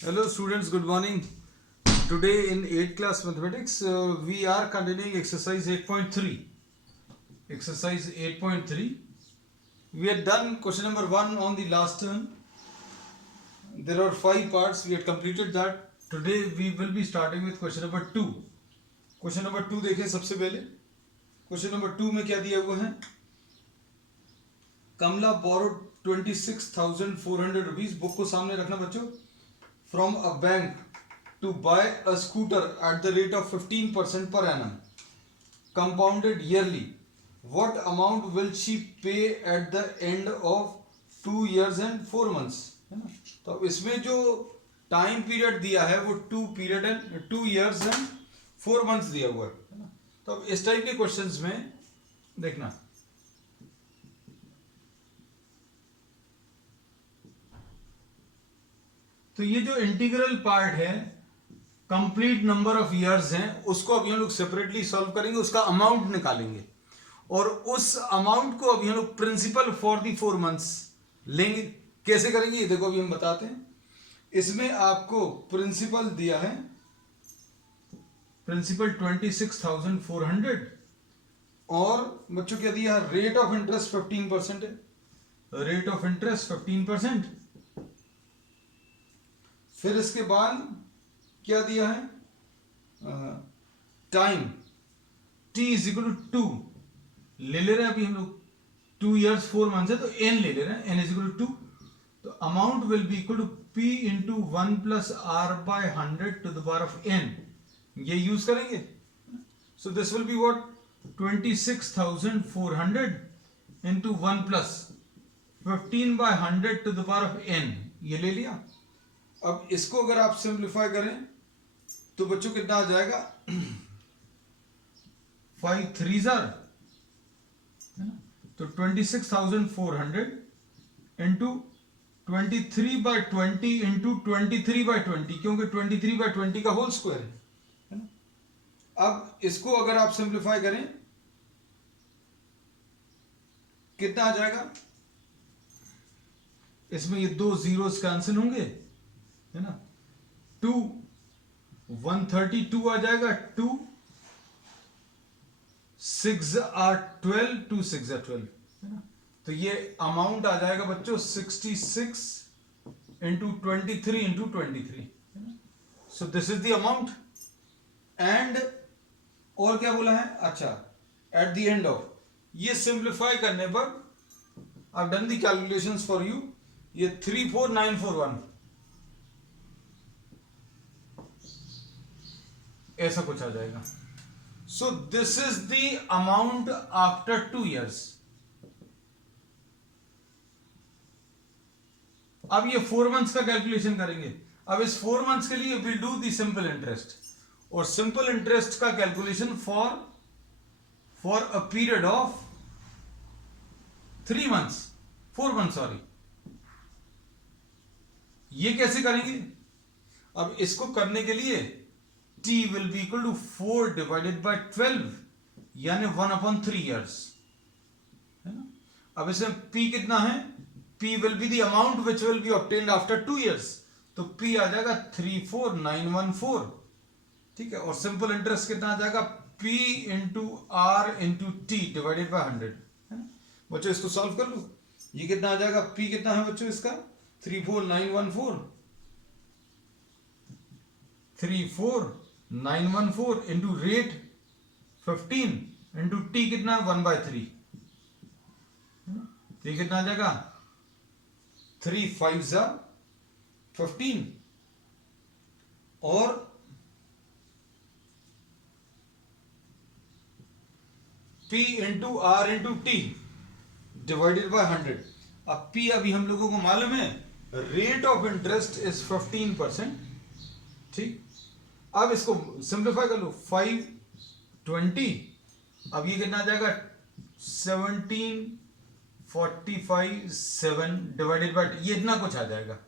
Hello students, good morning. Today in 8th class mathematics, we are continuing exercise 8.3. Exercise 8.3. We had done question number 1 on the last term. There are 5 parts, we had completed that. Today we will be starting with question number 2. Question number 2 देखें सबसे पहले. Question number 2 में क्या दिया हुआ है? कमला borrowed 26,400 rupees. Book को सामने रखना बच्चों. From a bank to buy a scooter at the rate of 15% per annum, compounded yearly. What amount will she pay at the end of 2 years and 4 months? है ना. तो इसमें जो टाइम पीरियड दिया है वो 2 years and 4 months दिया हुआ है ना. तो इस टाइप के क्वेश्चंस में देखना, तो ये जो इंटीग्रल पार्ट है, कंप्लीट नंबर ऑफ इयर्स हैं, उसको अभी हम लोग सेपरेटली सॉल्व करेंगे, उसका अमाउंट निकालेंगे और उस अमाउंट को अभी हम लोग प्रिंसिपल फॉर दी 4 मंथ्स लेंगे. कैसे करेंगे ये देखो अभी हम बताते हैं. इसमें आपको प्रिंसिपल दिया है, प्रिंसिपल 26,400 और बच्चों क्या दिया, रेट ऑफ इंटरेस्ट 15% है. Rate of interest 15%. फिर इसके बाद क्या दिया है, time t is equal to 2 ले रहे हैं अभी हम लोग. 2 years 4 months है तो n ले रहे हैं, n इज इक्वल टू 2. तो amount will be equal to p into 1 plus r by 100 to the power of n. ये यूज करेंगे. So this will be what, 26,400 into 1 plus 15 by 100 to the power of n. ये ले लिया. अब इसको अगर आप सिंप्लीफाई करें तो बच्चों कितना आ जाएगा, 5 3s है ना. तो 26,400 इंटू 23/20 इंटू 23/20, क्योंकि 23/20 का होल स्क्वायर है ना. अब इसको अगर आप सिंप्लीफाई करें कितना आ जाएगा, इसमें ये 2 जीरोस कैंसिल होंगे है ना. 2 132 आ जाएगा. 2 6 are 12, 2 6 are 12 है ना. तो ये अमाउंट आ जाएगा बच्चों 66 इंटू 23 इंटू 23 है ना. So this is the amount. And और क्या बोला है, अच्छा, एट द एंड ऑफ, ये सिंप्लीफाई करने पर I done the calculations for you. ये 34941 ऐसा कुछ आ जाएगा. So this is the amount after 2 years. अब ये 4 months का कैलकुलेशन करेंगे. अब इस 4 months के लिए will do the simple interest, और सिंपल इंटरेस्ट का calculation for a period of 3 months, 4 months sorry. ये कैसे करेंगे, अब इसको करने के लिए t will be equal to 4 divided by 12 यानी 1/3 years है ना. अब इसमें p कितना है, p will be the amount which will be obtained after 2 years. तो p आ जाएगा 34914. ठीक है. और सिंपल इंटरेस्ट कितना आ जाएगा, p into r into t divided by 100 है ना. बच्चों इसको सॉल्व कर लो. ये कितना आ जाएगा, p कितना है बच्चों इसका, 34914 इंटू रेट 15 इंटू टी कितना 1/3. ये कितना आ जाएगा, 3 5s 15 और P into R into T divided by 100. अब P अभी हम लोगों को मालूम है, रेट ऑफ इंटरेस्ट इज 15%. ठीक. अब इसको सिंप्लीफाई कर लो, 520. अब ये कितना आ जाएगा, 1745 डिवाइडेड बाय, ये इतना कुछ आ जाएगा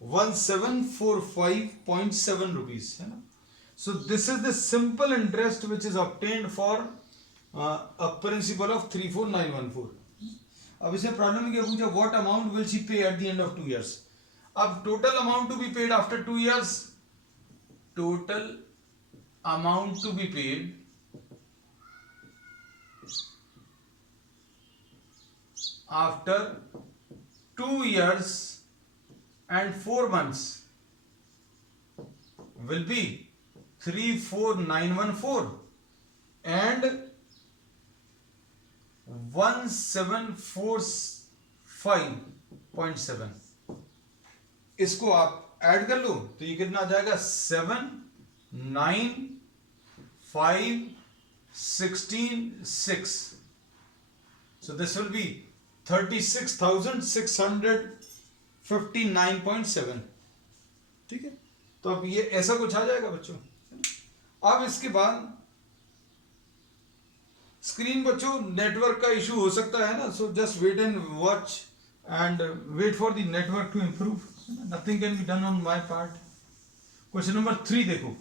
1745.7 रुपीज है ना. So this is the simple interest which is obtained for a principal of 34914. अब इसमें प्रॉब्लम क्या पूछा, what amount will she pay at the end of 2 years. अब total amount to be paid after 2 years, total amount to be paid after 2 years and 4 months will be 34914 and 1745.7. इसको आप add कर लो तो ये कितना आ जाएगा 7 9 5 16 6. So this will be 36,659.7. ठीक है, तो अब ये ऐसा कुछ आ जाएगा बच्चों. अब इसके बाद स्क्रीन बच्चों नेटवर्क का इशू हो सकता है ना, so just wait and watch and wait for the network to improve. Nothing can be done on my part. Question number 3 देखो.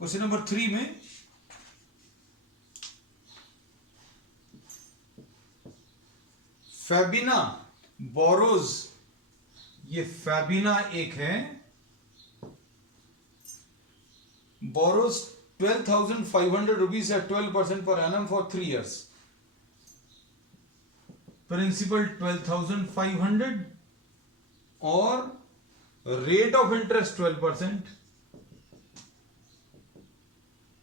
क्वेश्चन नंबर 3 में फैबिना बोरोज, ये फैबिना एक है, borrows 12,500 rupees eight 12% per annum for 3 years. Principal 12,500 और rate of interest 12%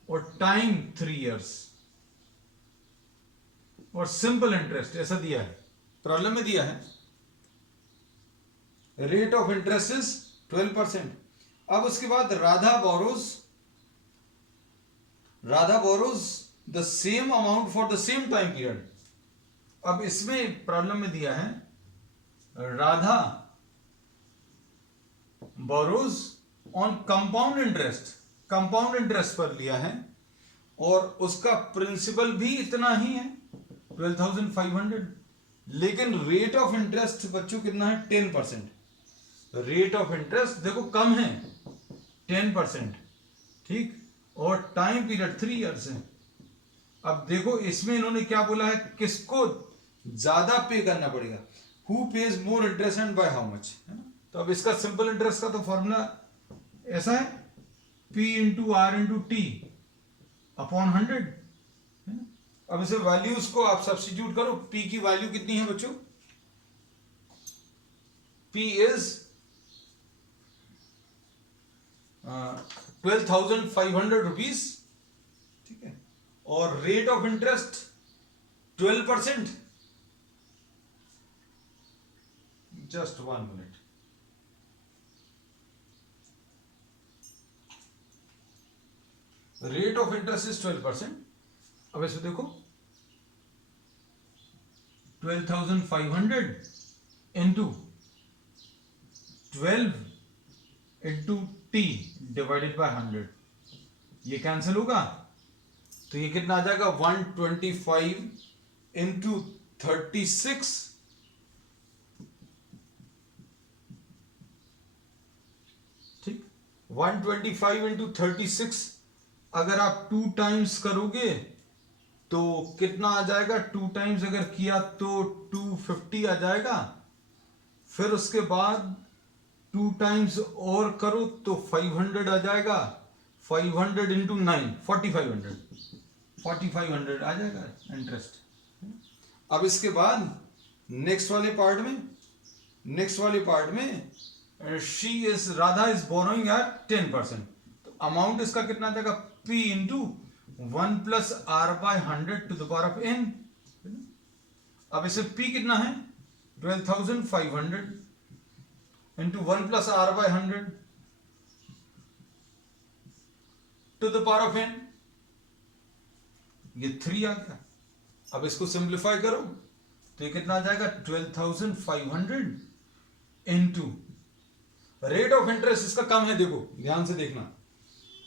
और time 3 years और simple interest ऐसा दिया है, प्रॉब्लम में दिया है. Rate of interest is 12%. अब उसके बाद Radha borrows the same amount for the same time period. अब इसमें प्रॉब्लम में दिया है Radha borrows on compound interest पर लिया है और उसका प्रिंसिपल भी इतना ही है 12,500, लेकिन रेट ऑफ इंटरेस्ट बच्चों कितना है 10%. रेट ऑफ इंटरेस्ट देखो कम है 10%, ठीक, और टाइम पीरियड 3 years है. अब देखो इसमें इन्होंने क्या बोला है, किसको ज्यादा पे करना पड़ेगा, who page more interest and by how much, है ना. तो अब इसका सिंपल इंटरेस्ट का तो फॉर्मूला ऐसा है P into R into T upon 100. अब इसे वैल्यूज को आप सब्स्टिट्यूट करो. P की वैल्यू कितनी है बच्चों, P इज 12,500 रुपीज, ठीक है, और rate of interest 12%. Just 1 minute. Rate of interest is 12%. अब ऐसे देखो 12,500 into 12 into T divided by 100, ये कैंसिल होगा तो ये कितना आ जाएगा 125 इंटू 36, ठीक, 125 इंटू 36 अगर आप 2 टाइम्स करोगे तो कितना आ जाएगा, 2 टाइम्स अगर किया तो 250 आ जाएगा. फिर उसके बाद 2 टाइम्स और करो तो 500 आ जाएगा. 500 इंटू 9 4500 आ जाएगा इंटरेस्ट. अब इसके बाद नेक्स्ट वाले पार्ट में राधा इज बोरोइंग एट 10%. तो अमाउंट इसका कितना आ जाएगा, P into 1 plus R by 100 to the power of n. अब इसे P कितना है 12,500 into 1 plus R by 100 to the power of n, ये 3 आ गया. अब इसको सिंप्लीफाई करो तो ये कितना आ जाएगा 12,500 इंटू रेट ऑफ इंटरेस्ट इसका कम है, देखो ध्यान से देखना,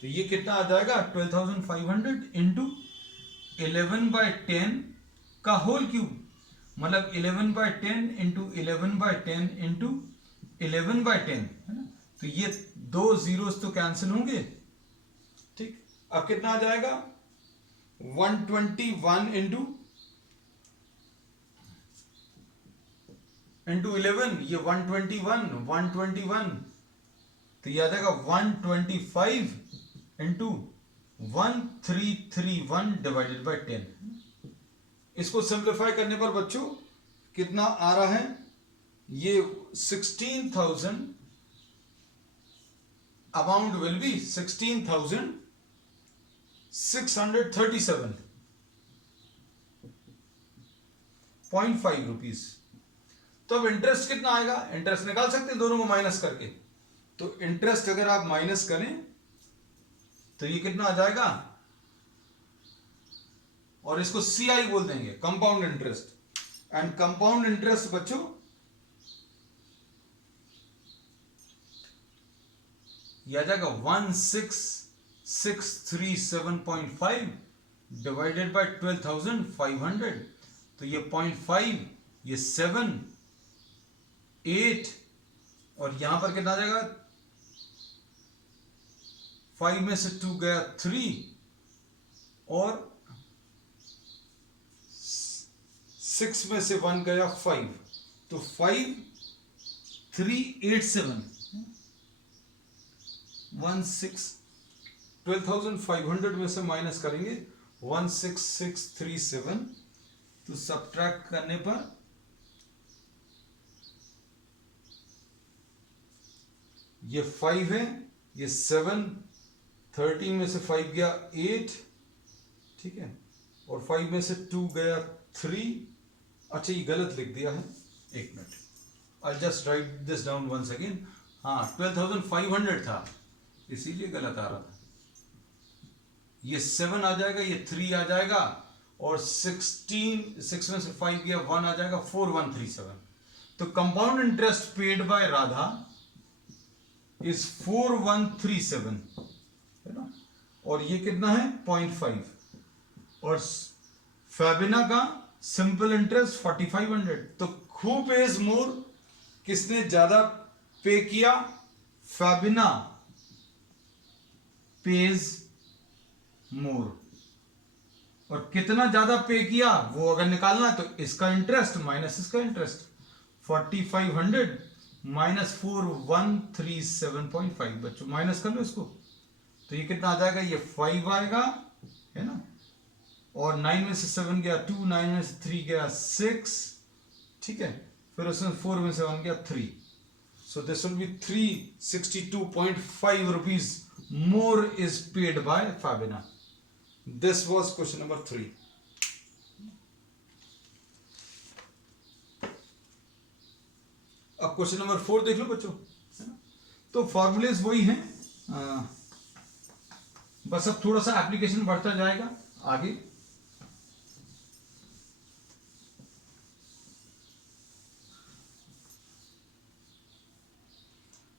तो ये कितना आ जाएगा 12,500 इंटू 11/10 का होल क्यूब, मतलब 11/10 इंटू 11/10 इंटू 11/10, है ना. तो ये 2 जीरोस तो कैंसिल होंगे, ठीक. अब कितना आ जाएगा, 121 इंटू 11, ये 121 तो ये आ जाएगा 125 इंटू 1331 डिवाइडेड बाय 10। इसको सिंप्लीफाई करने पर बच्चों कितना आ रहा है, ये 16,000 अमाउंट विल बी 16,637.5 रुपीज। तो अब इंटरेस्ट कितना आएगा, इंटरेस्ट निकाल सकते हैं दोनों को माइनस करके। तो इंटरेस्ट अगर आप माइनस करें तो ये कितना आ जाएगा, और इसको सीआई बोल देंगे, compound interest. And compound interest बच्चों ये आ जाएगा 16,637.5 डिवाइडेड बाय 12,500। तो ये 0.5, ये 7, 8 और यहां पर कितना आ जाएगा, 5 में से 2 गया 3 और 6 में से 1 गया 5, तो 5,387 12,500 में से माइनस करेंगे 16637, तो सब्ट्रैक्ट करने पर ये 5 है, ये 7, 13 में से 5 गया 8, ठीक है, और 5 में से 2 गया 3। अच्छा ये गलत लिख दिया है, एक minute, I just write this down once again. हाँ 12,500 था इसीलिए गलत आ रहा था। ये 7 आ जाएगा, ये 3 आ जाएगा और 6 में से 5 गया 1 आ जाएगा, 4137। तो compound interest paid by Radha is 4137 है ना, और ये कितना है 0.5, और फैबिना का सिंपल इंटरेस्ट 4500। तो हु पेज मोर, किसने ज्यादा पे किया, फैबिना पेज मोर। और कितना ज्यादा पे किया वो अगर निकालना है तो इसका इंटरेस्ट माइनस इसका इंटरेस्ट, 4500 माइनस 4137.5। बच्चों माइनस कर लो इसको, तो ये कितना आ जाएगा, ये 5 आएगा है ना, और 9 में से 7 गया 2, 9 में से 3 गया 6, ठीक है, फिर उसमें 4 में से 1 गया 3। So this will be 362.5 rupees more is paid by Fabina. This was question number 3. अब क्वेश्चन नंबर 4 देख लो बच्चों, है ना। तो फॉर्मूलेज वही हैं, बस अब थोड़ा सा एप्लीकेशन बढ़ता जाएगा आगे।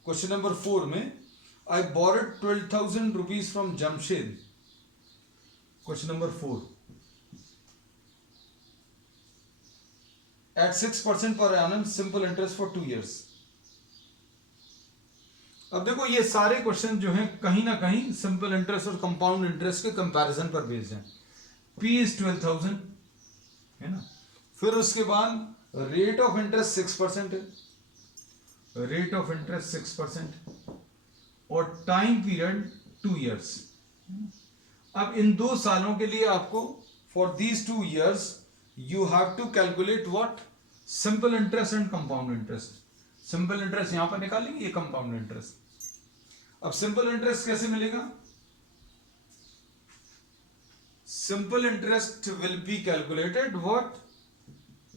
क्वेश्चन नंबर 4 में I borrowed 12,000 rupees from Jamshed. Question number 4 at 6% per annum simple interest for 2 years। अब देखो ये सारे क्वेश्चन जो हैं कहीं ना कहीं सिंपल इंटरेस्ट और कंपाउंड इंटरेस्ट के कंपैरिजन पर बेस्ड हैं। P इज 12,000 है ना, फिर उसके बाद रेट ऑफ इंटरेस्ट 6% है, रेट ऑफ इंटरेस्ट 6% और टाइम पीरियड 2 years। अब इन 2 सालों के लिए आपको for these 2 years you have to calculate what, simple interest and compound interest। Simple interest यहां पर निकालेंगे, ये कंपाउंड इंटरेस्ट। अब सिंपल इंटरेस्ट कैसे मिलेगा, simple interest will be calculated what,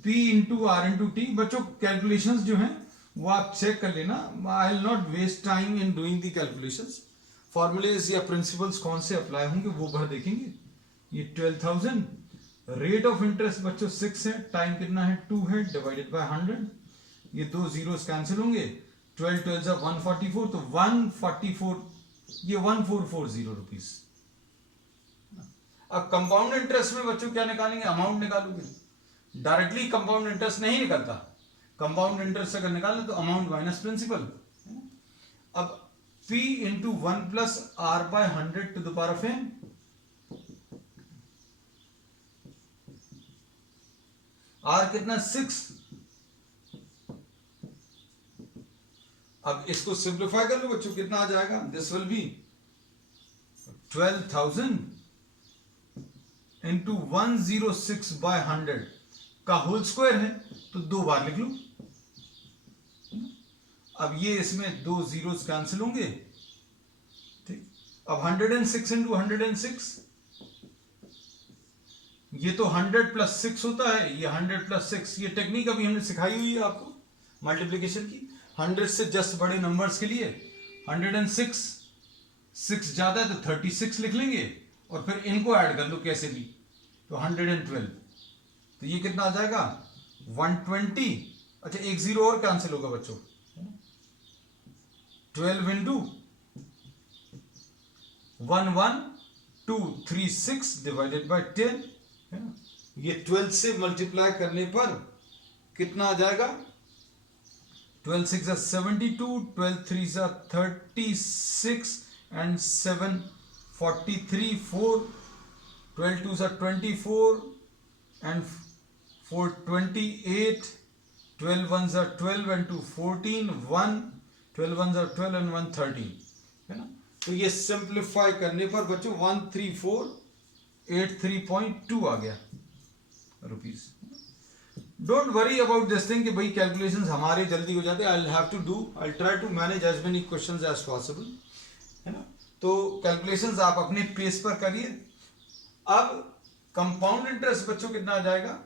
P into R into T. बच्चों कैलकुलेशंस जो हैं वो आप चेक कर लेना, I will not waste time in doing the calculations. Formulae या प्रिंसिपल्स कौन से अप्लाई होंगे वो भर देखेंगे। ये 12,000, रेट ऑफ इंटरेस्ट बच्चों 6 है, टाइम कितना है 2 है, डिवाइडेड बाय 100, ये 2 जीरोस कैंसिल होंगे, 12 12 144, तो 144 ये 1440 रुपीज। अब कंपाउंड इंटरेस्ट में बच्चों क्या निकालेंगे, अमाउंट निकालोगे, डायरेक्टली कंपाउंड इंटरेस्ट नहीं निकलता। कंपाउंड इंटरेस्ट अगर निकाले तो अमाउंट माइनस प्रिंसिपल। अब P into 1 plus R by 100 to the power of n, R कितना 6। अब इसको सिंप्लीफाई कर लो बच्चों, कितना आ जाएगा, दिस विल बी 12,000 इंटू 106/100 का होल स्क्वायर है, तो 2 बार लिख लो। अब ये इसमें 2 जीरोस कैंसिल होंगे, ठीक। अब 106 इंटू 106, ये तो 100 + 6 होता है, ये 100 + 6, ये टेक्निक अभी हमने सिखाई हुई है आपको मल्टीप्लिकेशन की। 100 से जस्ट बड़े नंबर्स के लिए 106, 6 ज्यादा है तो 36 लिख लेंगे, और फिर इनको ऐड कर लो कैसे भी, तो 112। तो ये कितना आ जाएगा 120। अच्छा, एक जीरो और कैंसिल होगा बच्चों, 12 इंटू 11236 डिवाइडेड बाय 10 है ना। ये 12 से मल्टीप्लाई करने पर कितना आ जाएगा, 12 6 are 72, 12 3 are 36 and 7 43, 4 12 2 are 24 and 4 28, 12 1s are 12 and 2 14, 1 12 1s are 12 and 1 13 है ना। तो ये सिंप्लीफाई करने पर बच्चों 13483.2 आ गया rupees. Don't worry about this thing कि भाई कैलकुलेशंस हमारे जल्दी हो जाते हैं। I have to do, I try to manage as many questions as possible है ना। तो कैलकुलेशंस आप अपने पेस पर करिए। अब कंपाउंड इंटरेस्ट बच्चों कितना आ जाएगा,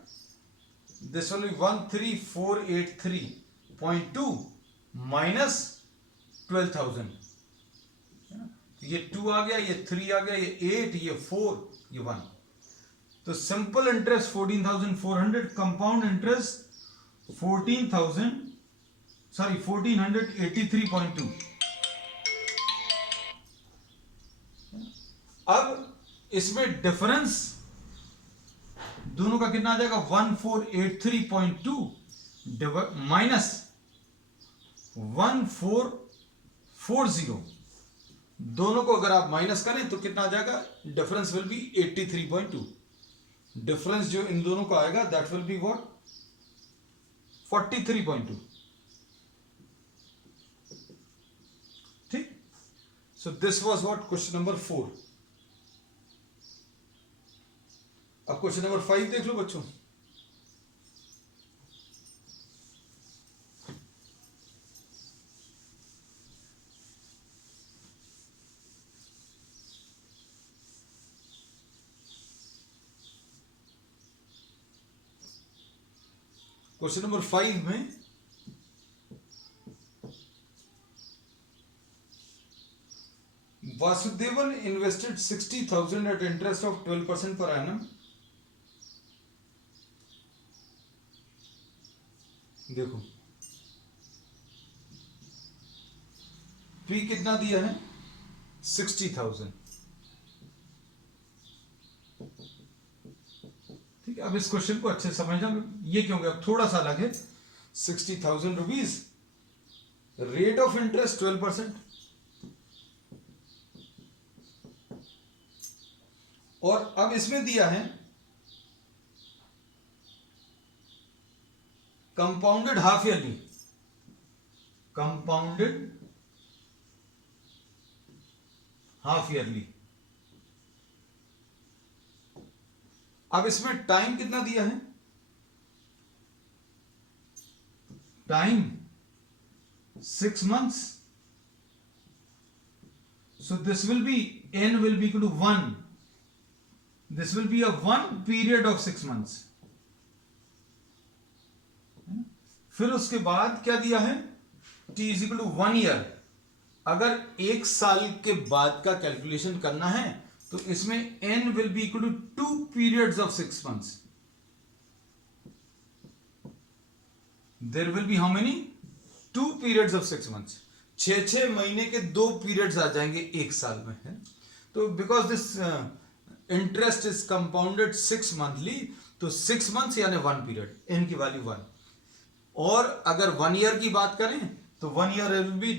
दिस विल बी 13483.2 माइनस 12,000, ये 2 आ गया, ये 3 आ गया, ये 8, ये 4, ये 1। तो सिंपल इंटरेस्ट 14,400, कंपाउंड इंटरेस्ट 1483.2। अब इसमें डिफरेंस दोनों का कितना आ जाएगा, 1483.2 माइनस 1440, दोनों को अगर आप माइनस करें तो कितना आ जाएगा, डिफरेंस विल बी 83.2। डिफरेंस जो इन दोनों का आएगा दैट विल बी व्हाट, 43.2। ठीक। So this was what question number 4। अब क्वेश्चन नंबर 5 देख लो बच्चों। क्वेश्चन नंबर 5 में Vasudevan invested 60,000 at interest of 12% per annum. देखो पी कितना दिया है, 60,000। ठीक है, अब इस क्वेश्चन को अच्छे समझना, ये क्यों गया थोड़ा सा अलग है। 60,000 रुपीज, रेट ऑफ इंटरेस्ट 12%, और अब इसमें दिया है compounded half yearly, compounded half yearly. अब इसमें टाइम कितना दिया है, time 6 months, so this will be n will be equal to 1, this will be a 1 period of 6 months। फिर उसके बाद क्या दिया है, t is equal to 1 year। अगर 1 साल के बाद का कैलकुलेशन करना है तो इसमें n will be equal to 2 periods of 6 months। There will be how many, 2 periods of 6 months। 6 महीने के 2 periods आ जाएंगे 1 साल में है। तो because this interest is compounded 6 monthly, तो 6 months यानी 1 period, n की वैल्यू 1। और अगर 1 year की बात करें तो 1 year will be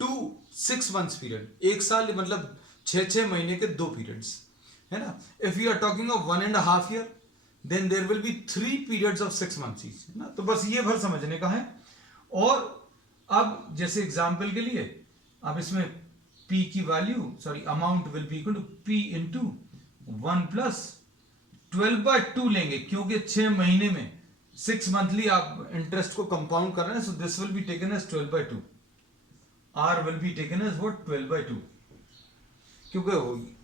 2 6 months period, 1 साल मतलब 6 महीने के 2 periods है ना। If you are talking of 1.5 year, then there will be 3 periods of 6 months each, है ना। तो बस ये भर समझने का है। और अब जैसे एग्जाम्पल के लिए अब इसमें p की value sorry amount will be equal to p into 1 plus 12/2 लेंगे, क्योंकि 6 महीने में 6 मंथली आप इंटरेस्ट को कंपाउंड कर रहे हैं, so this will be taken as 12/2, r will be taken as what 12/2, क्योंकि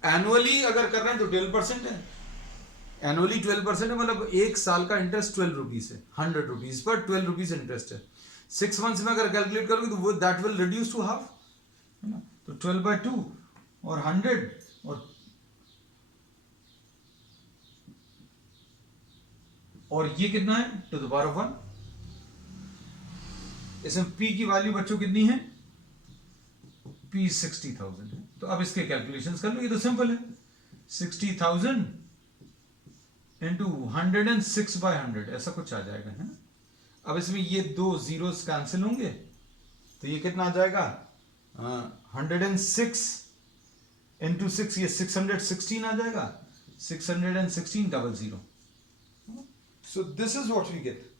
एनुअली अगर कर रहे हैं तो 12% है, एनुअली 12% है, मतलब एक साल का इंटरेस्ट 12 रुपीज है, 100 रुपीज पर 12 रुपीज इंटरेस्ट है। 6 मंथ्स में अगर कैलकुलेट करोगे तो वो that will reduce to half, है ना। तो 12/2 और 100 और ये कितना है टू द पावर ऑफ 1। इसमें p की वैल्यू बच्चों कितनी है, p 60,000 है। तो अब इसके कैलकुलेशंस कर लो, ये तो सिंपल है, 60,000 इंटू 106/100 ऐसा कुछ आ जाएगा, है ना। अब इसमें ये 2 जीरोस कैंसिल होंगे तो ये कितना आ जाएगा 106 इंटू 6, ये 616 आ जाएगा, 616 00। So this is what we get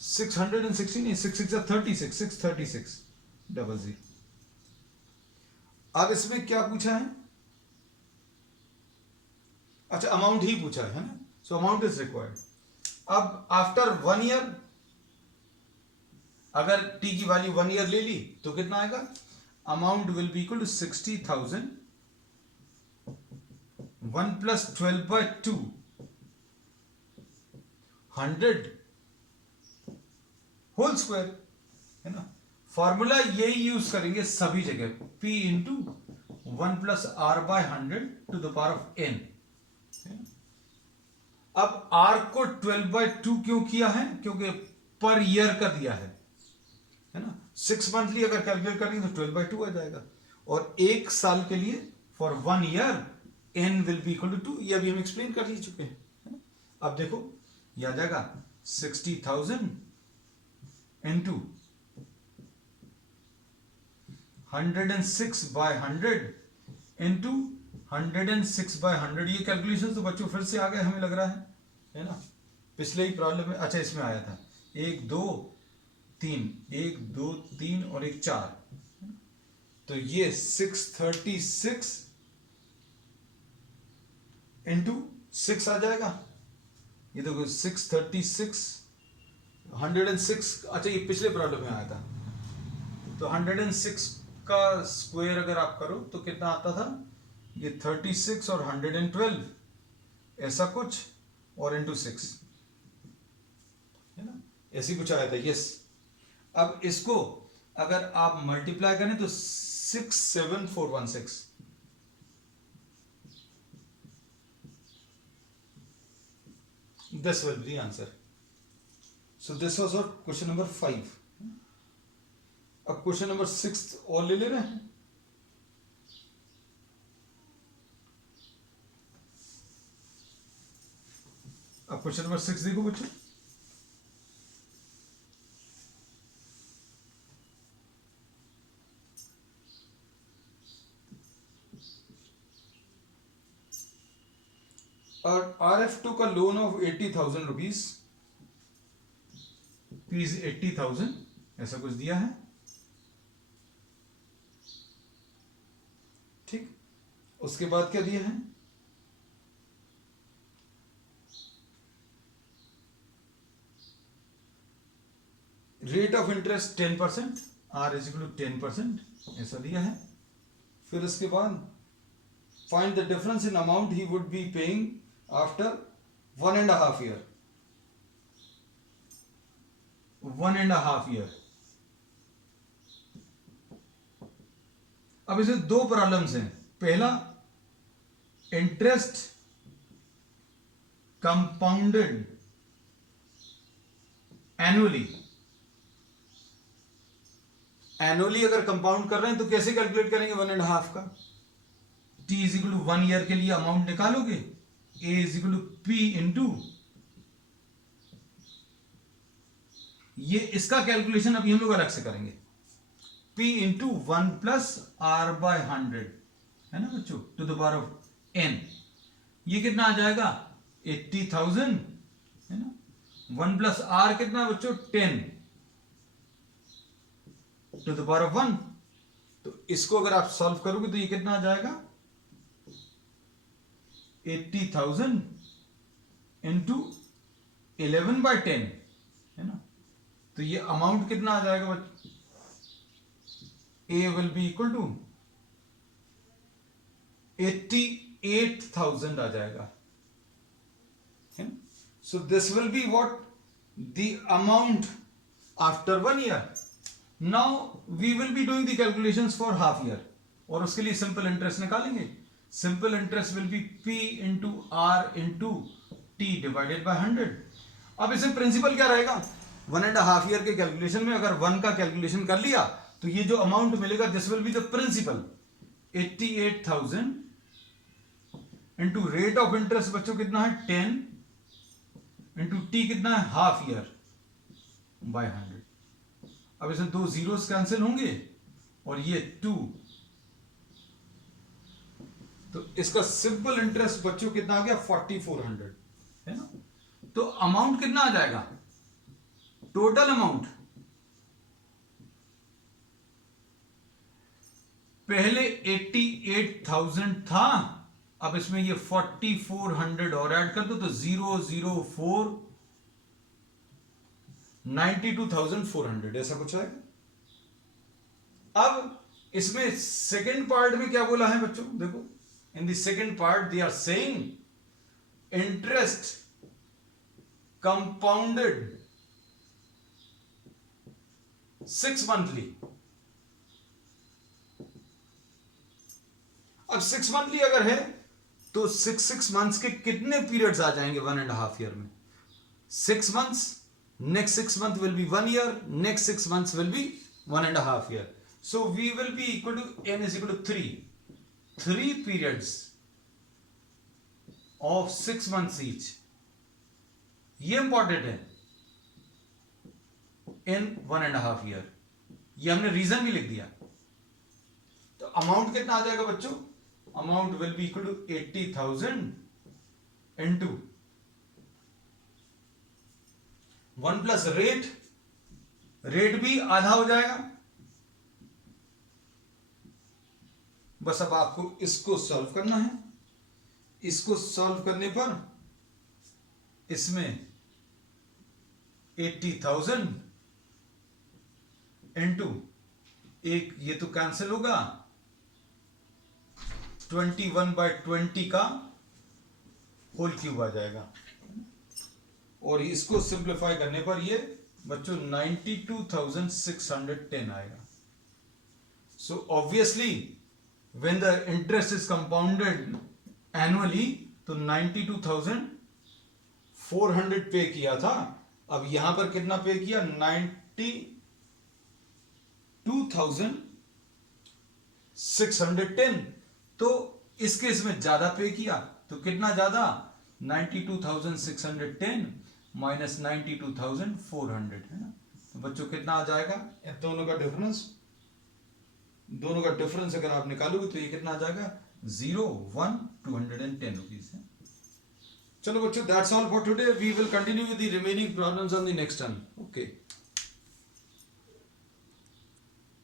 616, 6 are 36, 636 00। अब इसमें क्या पूछा है, अच्छा अमाउंट ही पूछा है ना। So amount is required. अब आफ्टर 1 ईयर अगर t की वैल्यू 1 ईयर ले ली तो कितना आएगा, amount will be equal to 60,000 1 plus 12/2 100 whole square, है ना। फॉर्मूला यही यूज करेंगे सभी जगह, p into 1 plus r/100 to the power of n। अब r को 12/2 क्यों किया है, क्योंकि पर ईयर का दिया है ना। 6 मंथली अगर कैलकुलेट करेंगे तो 12/2 आ जाएगा, और एक साल के लिए for 1 year n will be equal to 2। ये अभी हम एक्सप्लेन कर ही चुके हैं, है ना। अब देखो ये आ जाएगा 60,000 इंटू 106/100 इंटू 106/100। ये कैलकुलेशन तो बच्चों फिर से आ गए हमें लग रहा है ना। पिछले ही प्रॉब्लम में अच्छा इसमें आया था 1 2 3 1 2 3 और 1 4, तो ये 636 इंटू 6 आ जाएगा। ये देखो 636 106, अच्छा ये पिछले प्रॉब्लम में आया था, तो 106 का स्क्वायर अगर आप करो तो कितना आता था, ये 36 और 112 ऐसा कुछ और इंटू 6, है ना, ऐसी कुछ आया था। यस, अब इसको अगर आप मल्टीप्लाई करें तो 67416, this will be the answer. So this was our question number 5. अब क्वेश्चन नंबर 6 और ले रहे हैं। अब क्वेश्चन नंबर 6 देखो बच्चों, और RF2 का लोन ऑफ 80,000 रुपीज, फीस 80,000 ऐसा कुछ दिया है, ठीक। उसके बाद क्या दिया है, rate of interest 10%, R is equal to 10% ऐसा दिया है। फिर उसके बाद find the difference in amount he would be paying after 1.5 year, 1.5 year. अब इसमें 2 प्रॉब्लम्स हैं। पहला, इंटरेस्ट कंपाउंडेड एनुअली, एनुअली अगर कंपाउंड कर रहे हैं तो कैसे कैलकुलेट करेंगे 1.5 का, t is equal to 1 year के लिए अमाउंट निकालोगे, a is equal to p into, ये इसका कैलकुलेशन अभी हम लोग अलग से करेंगे, p इंटू 1 प्लस r/100, है ना बच्चों, to the power of n। ये कितना आ जाएगा 80,000 है ना, 1 प्लस आर कितना है बच्चों 10 टू द पावर ऑफ 1। तो इसको अगर आप सॉल्व करोगे तो ये कितना आ जाएगा 80,000 इंटू 11/10 है ना। तो ये अमाउंट कितना आ जाएगा बच्चों, A will be equal to 88,000 आ जाएगा। So this will be what the amount after 1 year. Now we will be doing the calculations for half year, और उसके लिए सिंपल इंटरेस्ट निकालेंगे। Simple interest will be P into R into T divided by 100। अब इसमें principal क्या रहेगा, 1.5 year के calculation में अगर 1 का कैलकुलेशन कर लिया तो ये जो अमाउंट मिलेगा this will be the principal 88,000 into rate of interest बच्चों कितना है 10 इंटू टी कितना है हाफ ईयर बाय 100। अब इसमें 2 जीरोस कैंसिल होंगे और ये 2, तो इसका सिंपल इंटरेस्ट बच्चों कितना आ गया 4400 है ना। तो अमाउंट कितना आ जाएगा, टोटल अमाउंट पहले 88,000 था, अब इसमें ये 4400 और ऐड कर दो तो 004 92,400 ऐसा कुछ आएगा। अब इसमें सेकेंड पार्ट में क्या बोला है बच्चों, देखो in the second part they are saying interest compounded 6 monthly. अब 6 मंथली अगर है तो 6 मंथ्स के कितने पीरियड्स आ जाएंगे 1.5 ईयर में, 6 months, next 6 months will be 1 year, next 6 months will be 1.5 year. So we will be equal to n is equal to 3 periods of 6 months each. ये important है in 1.5 year। ये हमने reason भी लिख दिया। तो अमाउंट कितना आ जाएगा बच्चों, amount will be equal to 80,000 into 1 plus rate भी आधा हो जाएगा। बस अब आपको इसको सॉल्व करना है। इसको सॉल्व करने पर इसमें 80,000 इंटू एक ये तो कैंसिल होगा 21/20 का होल क्यूब आ जाएगा, और इसको सिंप्लीफाई करने पर ये बच्चों 92,610 आएगा। So obviously when the interest is compounded annually तो 92,400 पे किया था, अब यहां पर कितना पे किया 92,610। तो इस केस में ज्यादा पे किया तो कितना ज्यादा 92,610 माइनस 92,400 है ना। तो बच्चों कितना आ जाएगा, दोनों का डिफरेंस अगर आप निकालोगे तो ये कितना आ जाएगा 0,1,210 रुपीज है। चलो बच्चों that's all for today, we will continue with the remaining problems on the next turn. Okay.